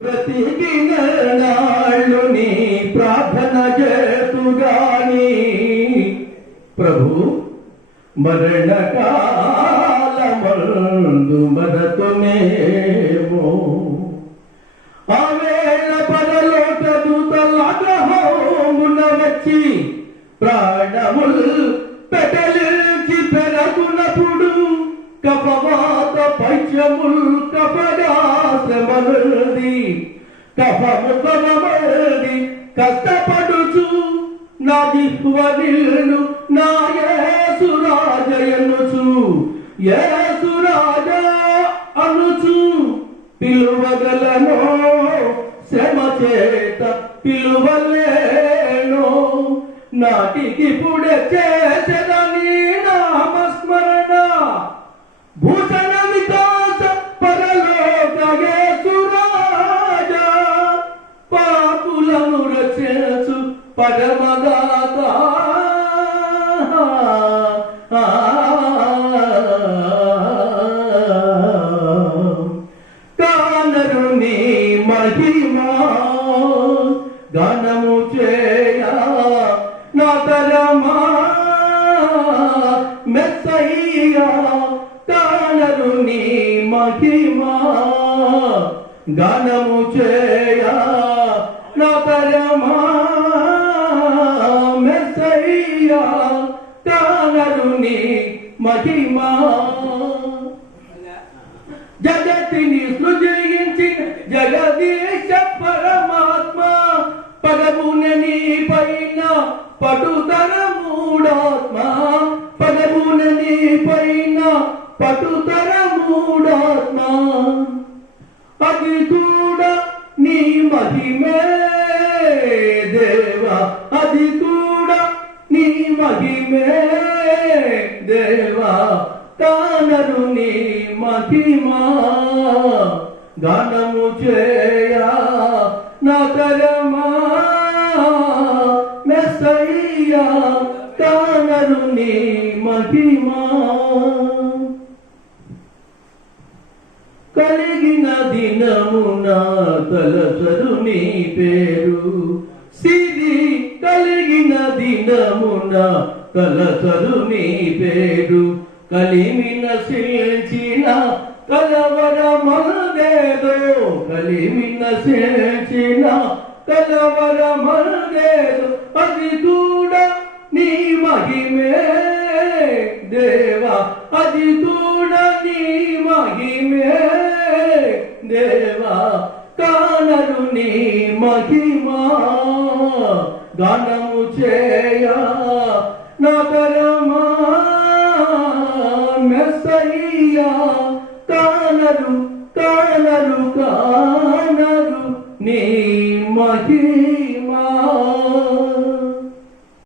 బ్రతికిన నాళ్ళు నీ ప్రార్థన చేతుగాని ప్రభు మరణకాలమందు మరతునేమో ఆవేళ పరలోక దూతలాగహోమున వచ్చి ప్రాణముల్ పెటలించి పెరగునప్పుడు కపవాత పైచముల్ కపడాశ్రమనుది కపముఖమది కష్టపడుచు నా జిహ్వ నిన్ను నా యేసురాజయనుచు యేసురాజా అనుచు పిలువగలను శ్రమ చేత పిలువలేను నాటికి పుడే చేసదని నామస్మరణ భూషణ వికాస పరలోక యేసురాజా పాపులను రక్షించు పరమదాత కానరు నీ మహిమా గానము చేయ నా తరమా మెస్సయ్యా కానరు నీ మహిమా గానము చేయ నా తరమా మెస్సయ్యా కానరు నీ మహిమా జగతిని సృజించిన జగదీశ పరమాత్మ పదమున నీ పైన పటుతర మూడాత్మ పదమున నీ పైన పటుతర మూడాత్మ అది కూడా నీ మహిమే దేవా అది కూడా నీ మహిమే దేవా కానరు నీ మహిమా గానము చేయ నా తరమా మెస్సయ్యా కానరు నీ మహిమా కలిగిన దినమున తలసరు నీ పేరు సిరి కలిగిన దినమున తలసరు నీ పేరు కలిమిన శిల్చిన కలవరమదేదో కలిమిన శిల్చిన కలవరమదేదో అది కూడా నీ మహిమే దేవా అది కూడా నీ మహిమే దేవా కానరు నీ మహిమా గానము చేయ నా తరమా మెస్సయ్యా కానరు కానరు కానరు నీ మహిమా